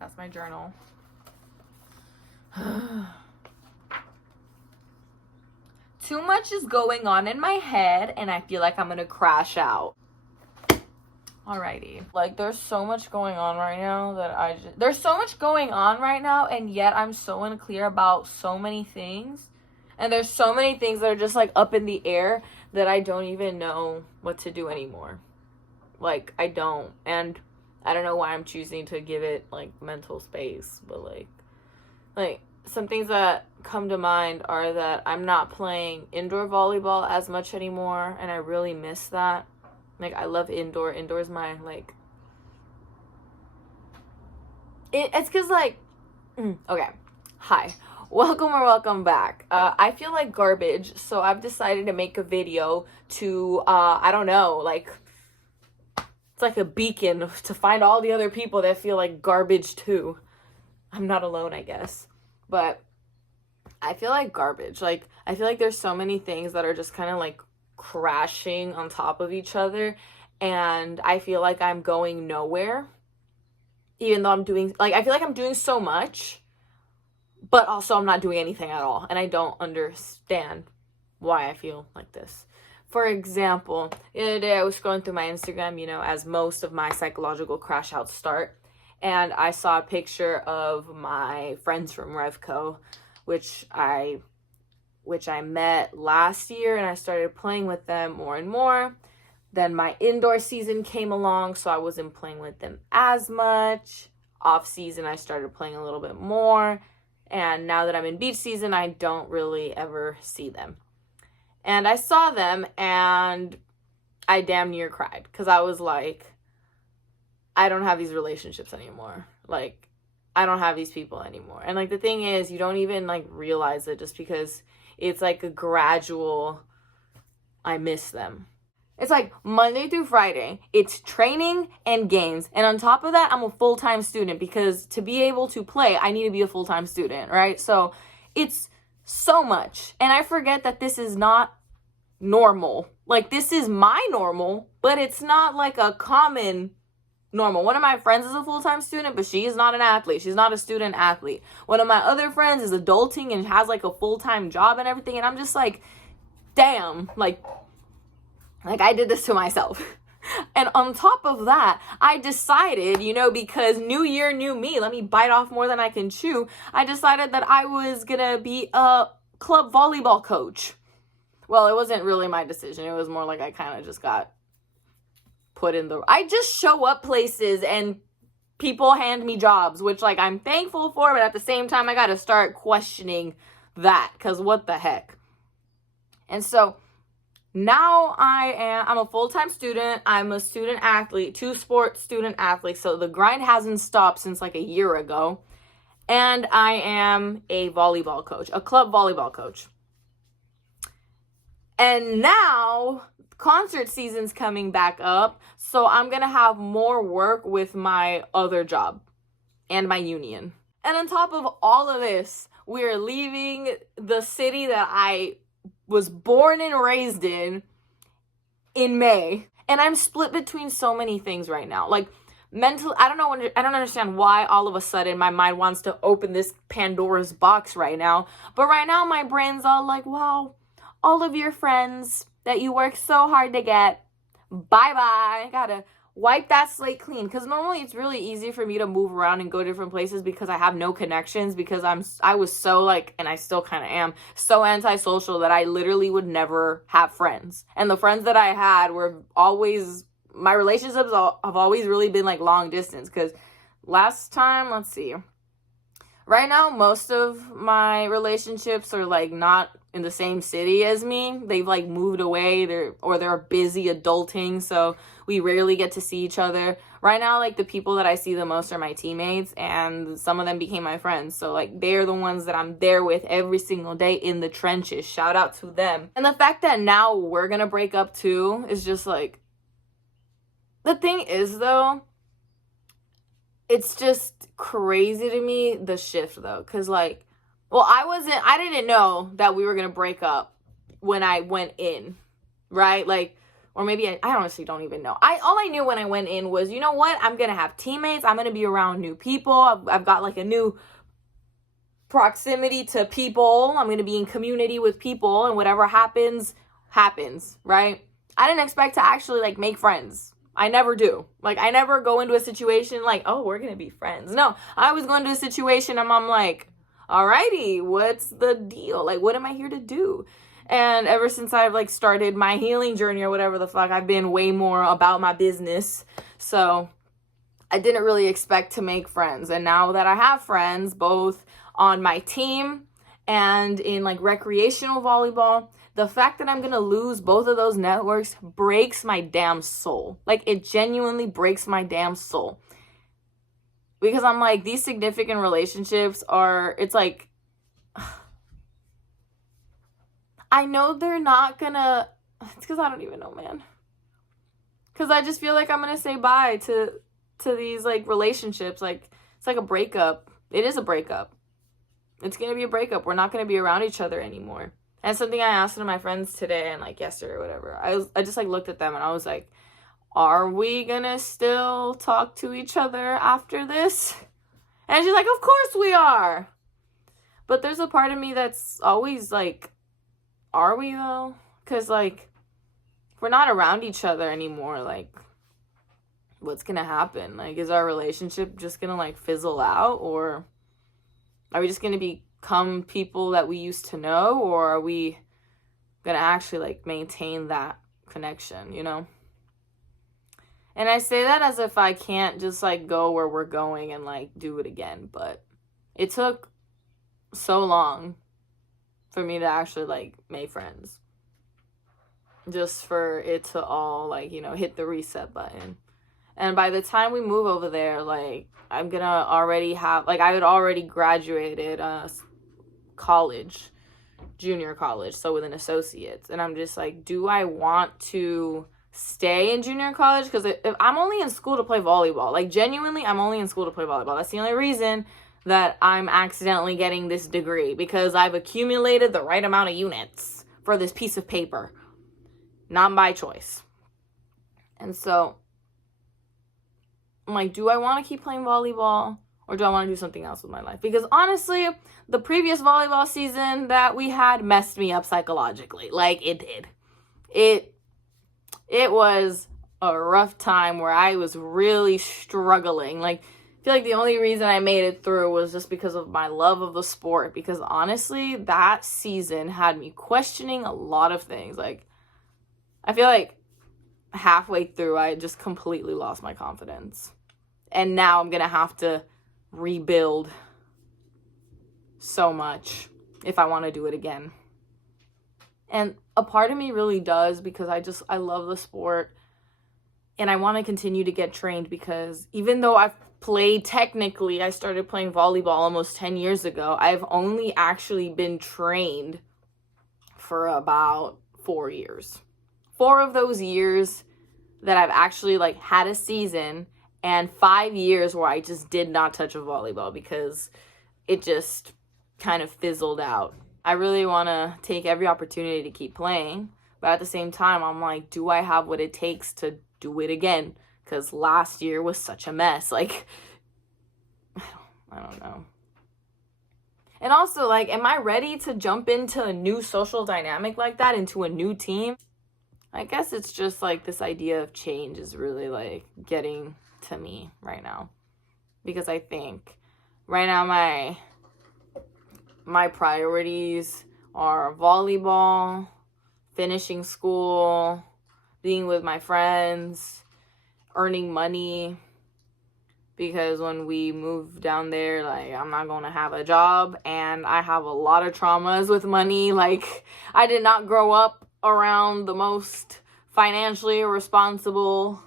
That's my journal. Too much is going on in my head and I feel like I'm gonna crash out. Alrighty. Like, there's so much going on right now that there's so much going on right now, and yet I'm so unclear about so many things. And there's so many things that are just, like, up in the air that I don't even know what to do anymore. Like, I don't. And I don't know why I'm choosing to give it, like, mental space. But, like, some things that come to mind are that I'm not playing indoor volleyball as much anymore, and I really miss that. Like, I love indoor. Indoor is my, like... It's because, like... Okay. Hi. Welcome or welcome back. I feel like garbage, so I've decided to make a video to, I don't know, like... It's like a beacon to find all the other people that feel like garbage, too. I'm not alone, I guess. But I feel like garbage. Like, I feel like there's so many things that are just kind of, like, crashing on top of each other, and I feel like I'm going nowhere, even though I'm doing, like, I feel like I'm doing so much, but also I'm not doing anything at all, and I don't understand why I feel like this. For example, the other day I was scrolling through my Instagram, you know, as most of my psychological crash outs start, and I saw a picture of my friends from Revco, which I met last year, and I started playing with them more and more. Then my indoor season came along, so I wasn't playing with them as much. Off season, I started playing a little bit more. And now that I'm in beach season, I don't really ever see them. And I saw them, and I damn near cried, because I was like, I don't have these relationships anymore. Like, I don't have these people anymore. And, like, the thing is, you don't even, like, realize it just because it's, like, a gradual, I miss them. It's, like, Monday through Friday, it's training and games. And on top of that, I'm a full-time student, because to be able to play, I need to be a full-time student, right? So it's so much. And I forget that this is not normal. Like, this is my normal, but it's not, like, a common normal. One of my friends is a full-time student, but she is not an athlete. She's not a student athlete. One of my other friends is adulting and has, like, a full-time job and everything, and I'm just like, damn, like I did this to myself. And on top of that, I decided, you know, because new year, new me, let me bite off more than I can chew, I decided that I was gonna be a club volleyball coach. Well, it wasn't really my decision. It was more like I kind of just got put in the... I just show up places and people hand me jobs, which, like, I'm thankful for, but at the same time, I got to start questioning that, because what the heck? And so now I'm a full-time student. I'm a student athlete, 2-sport student athlete. So the grind hasn't stopped since like a year ago. And I am a volleyball coach, a club volleyball coach. And now concert season's coming back up. So I'm going to have more work with my other job and my union. And on top of all of this, we're leaving the city that I was born and raised in May. And I'm split between so many things right now. Like, mental, I don't understand why all of a sudden my mind wants to open this Pandora's box right now. But right now my brain's all like, wow, all of your friends that you work so hard to get, bye-bye. I gotta wipe that slate clean, because normally it's really easy for me to move around and go different places because I have no connections, because I was so, like, and I still kind of am, so antisocial that I literally would never have friends. And the friends that I had were always, my relationships have always really been, like, long distance, because last time, let's see, right now most of my relationships are, like, not in the same city as me. They've, like, moved away, they're busy adulting, so we rarely get to see each other. Right now, like, the people that I see the most are my teammates, and some of them became my friends. So, like, they're the ones that I'm there with every single day in the trenches. Shout out to them. And the fact that now we're gonna break up too is just, like, the thing is, though, it's just crazy to me, the shift, though, because, like, well, I didn't know that we were gonna break up when I went in, right? Like, Or maybe I honestly don't even know. All I knew when I went in was, you know what? I'm going to have teammates. I'm going to be around new people. I've got like a new proximity to people. I'm going to be in community with people, and whatever happens, right? I didn't expect to actually like make friends. I never do. Like, I never go into a situation like, oh, we're going to be friends. No, I was going to a situation and I'm like, alrighty, what's the deal? Like, what am I here to do? And ever since I've like started my healing journey or whatever the fuck, I've been way more about my business. So I didn't really expect to make friends. And now that I have friends, both on my team and in like recreational volleyball, the fact that I'm going to lose both of those networks breaks my damn soul. Like, it genuinely breaks my damn soul. Because I'm like, these significant relationships are, it's like, I know they're not gonna, it's because I don't even know, man. Because I just feel like I'm going to say bye to these like relationships. Like, it's like a breakup. It is a breakup. It's going to be a breakup. We're not going to be around each other anymore. And something I asked one of my friends today and like yesterday or whatever, I just like looked at them and I was like, are we gonna still talk to each other after this? And she's like, of course we are. But there's a part of me that's always like, are we though? Because like, if we're not around each other anymore, like, what's gonna happen? Like, is our relationship just gonna like fizzle out? Or are we just gonna become people that we used to know? Or are we gonna actually like maintain that connection, you know? And I say that as if I can't just like go where we're going and like do it again. But it took so long for me to actually like make friends. Just for it to all like, you know, hit the reset button. And by the time we move over there, like, I'm gonna already have, like, I had already graduated college, junior college, so with an associate's. And I'm just like, do I want to stay in junior college? Because if I'm only in school to play volleyball, like, genuinely, I'm only in school to play volleyball. That's the only reason that I'm accidentally getting this degree, because I've accumulated the right amount of units for this piece of paper. Not by choice. And so I'm like, do I want to keep playing volleyball or do I want to do something else with my life? Because honestly, the previous volleyball season that we had messed me up psychologically. Like, it did. It was a rough time where I was really struggling. Like, I feel like the only reason I made it through was just because of my love of the sport. Because honestly, that season had me questioning a lot of things. Like, I feel like halfway through, I just completely lost my confidence. And now I'm going to have to rebuild so much if I want to do it again. And a part of me really does, because I love the sport. And I want to continue to get trained, because even though I've played technically, I started playing volleyball almost 10 years ago, I've only actually been trained for about 4 years. 4 of those years that I've actually like had a season, and 5 years where I just did not touch a volleyball because it just kind of fizzled out. I really want to take every opportunity to keep playing, but at the same time, I'm like, do I have what it takes to do it again? Because last year was such a mess. Like, I don't know. And also, like, am I ready to jump into a new social dynamic like that, into a new team? I guess it's just like this idea of change is really like getting to me right now. Because I think right now my priorities are volleyball, finishing school, being with my friends, earning money. Because when we move down there, like, I'm not going to have a job, and I have a lot of traumas with money. Like, I did not grow up around the most financially responsible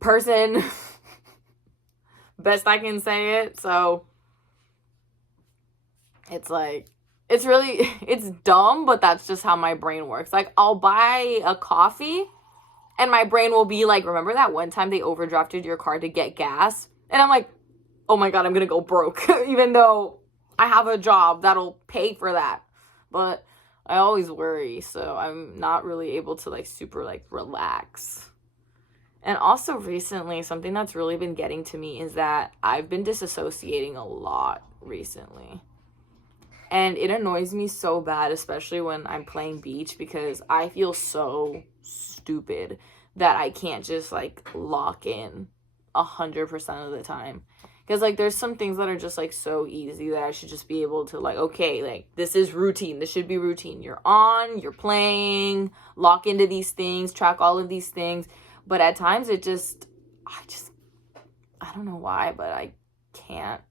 person. Best I can say it. So it's like, it's dumb, but that's just how my brain works. Like, I'll buy a coffee and my brain will be like, remember that one time they overdrafted your card to get gas? And I'm like, oh my God, I'm gonna go broke. Even though I have a job that'll pay for that. But I always worry, so I'm not really able to like super like relax. And also recently, something that's really been getting to me is that I've been disassociating a lot recently. And it annoys me so bad, especially when I'm playing beach, because I feel so stupid that I can't just like lock in 100% of the time. Because like there's some things that are just like so easy that I should just be able to like, okay, like this is routine. This should be routine. You're on, you're playing, lock into these things, track all of these things. But at times I don't know why, but I can't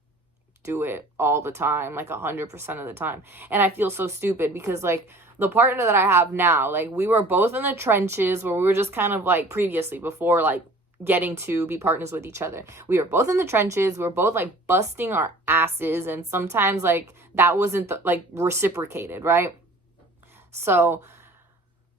do it all the time, like 100% of the time. And I feel so stupid because like the partner that I have now, like we were both in the trenches where we were just kind of like previously before like getting to be partners with each other. We were both in the trenches. We were both like busting our asses, and sometimes like that wasn't like reciprocated, right? So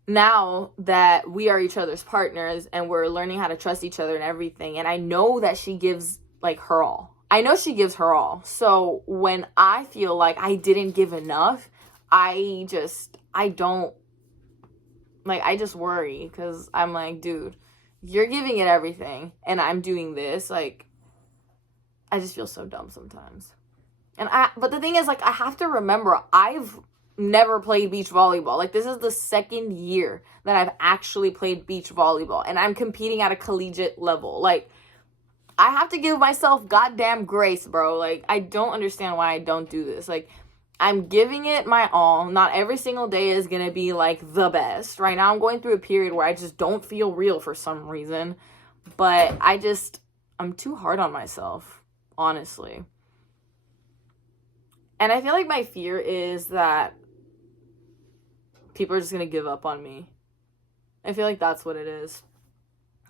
now that we are each other's partners and we're learning how to trust each other and everything, and I know that she gives like her all. I know she gives her all. So when I feel like I didn't give enough, I just worry, because I'm like, dude, you're giving it everything and I'm doing this. Like, I just feel so dumb sometimes. But the thing is, like, I have to remember, I've never played beach volleyball. Like, this is the second year that I've actually played beach volleyball, and I'm competing at a collegiate level. Like, I have to give myself goddamn grace, bro. Like, I don't understand why I don't do this. Like, I'm giving it my all. Not every single day is going to be, like, the best. Right now, I'm going through a period where I just don't feel real for some reason. But I'm too hard on myself, honestly. And I feel like my fear is that people are just going to give up on me. I feel like that's what it is.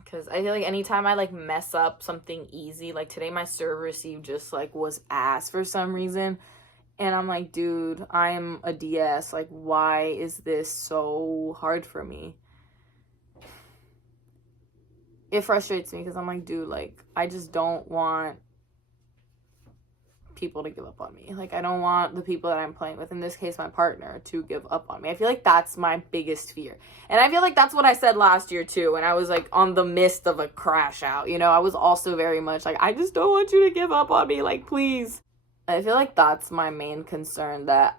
Because I feel like anytime I, like, mess up something easy, like, today my serve receive just, like, was ass for some reason. And I'm like, dude, I'm a DS. Like, why is this so hard for me? It frustrates me because I'm like, dude, like, I just don't want people to give up on me. Like, I don't want the people that I'm playing with, in this case my partner, to give up on me. I feel like that's my biggest fear. And I feel like that's what I said last year too, when I was like on the midst of a crash out, you know. I was also very much like, I just don't want you to give up on me, like, please. I feel like that's my main concern, that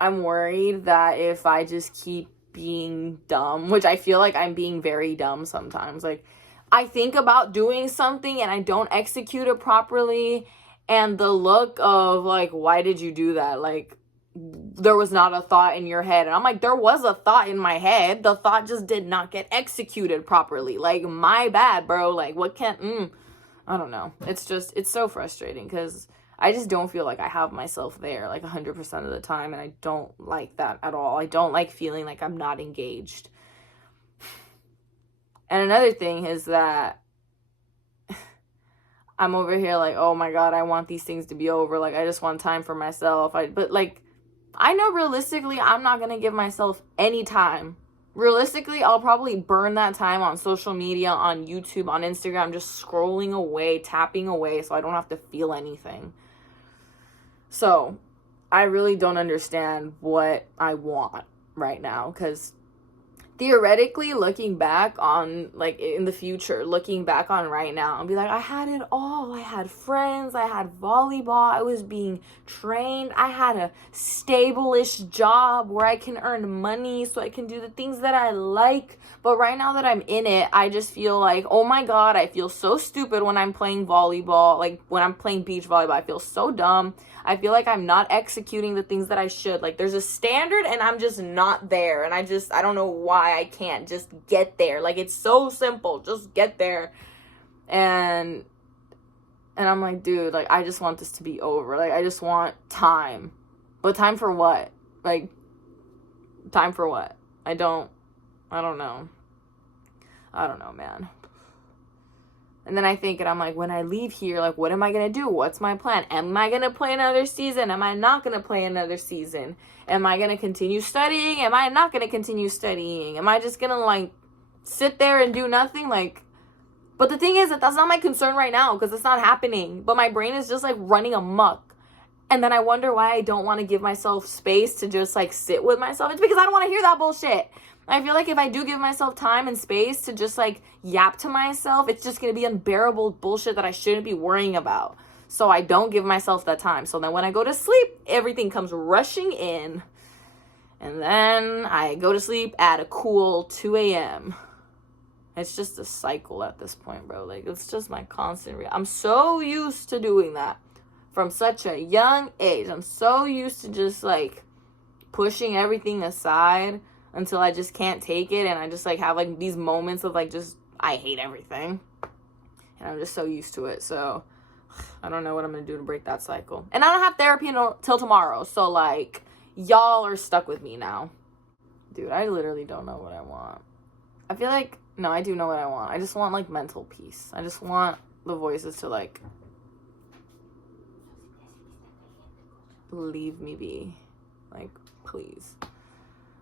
I'm worried that if I just keep being dumb, which I feel like I'm being very dumb sometimes, like, I think about doing something and I don't execute it properly, and the look of like, why did you do that? Like, there was not a thought in your head. And I'm like, there was a thought in my head. The thought just did not get executed properly. Like, my bad, bro. Like, I don't know. It's so frustrating because I just don't feel like I have myself there like 100% of the time. And I don't like that at all. I don't like feeling like I'm not engaged. And another thing is that I'm over here like, oh my God, I want these things to be over. Like, I just want time for myself. But like, I know realistically, I'm not going to give myself any time. Realistically, I'll probably burn that time on social media, on YouTube, on Instagram, just scrolling away, tapping away, so I don't have to feel anything. So, I really don't understand what I want right now, because theoretically, looking back on, like, in the future, looking back on right now, I'll be like, I had it all. I had friends, I had volleyball, I was being trained, I had a stable-ish job where I can earn money so I can do the things that I like. But right now that I'm in it, I just feel like, oh my God, I feel so stupid when I'm playing volleyball. Like, when I'm playing beach volleyball, I feel so dumb. I feel like I'm not executing the things that I should. Like, there's a standard and I'm just not there. And I don't know why I can't just get there. Like, it's so simple. Just get there. And I'm like, dude, like, I just want this to be over. Like, I just want time. But time for what? Like, time for what? I don't know. I don't know, man. And then I think, and I'm like, when I leave here, like, what am I going to do? What's my plan? Am I going to play another season? Am I not going to play another season? Am I going to continue studying? Am I not going to continue studying? Am I just going to, like, sit there and do nothing? Like, but the thing is that that's not my concern right now, because it's not happening. But my brain is just, like, running amok. And then I wonder why I don't want to give myself space to just like sit with myself. It's because I don't want to hear that bullshit. I feel like if I do give myself time and space to just like yap to myself, it's just going to be unbearable bullshit that I shouldn't be worrying about. So I don't give myself that time. So then when I go to sleep, everything comes rushing in. And then I go to sleep at a cool 2 a.m. It's just a cycle at this point, bro. Like, it's just my constant I'm so used to doing that from such a young age. I'm so used to just like pushing everything aside until I just can't take it, and I just like have like these moments of like just I hate everything, and I'm just so used to it. So I don't know what I'm gonna do to break that cycle. And I don't have therapy till tomorrow, so like y'all are stuck with me now. Dude, I literally don't know what I want. I feel like, no, I do know what I want. I just want like mental peace. I just want the voices to like leave me be, like, please.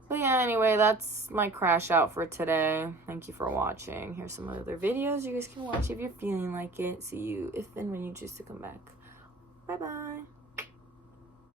But yeah, anyway, that's my crash out for today. Thank you for watching. Here's some other videos you guys can watch if you're feeling like it. See you if and when you choose to come back. Bye bye.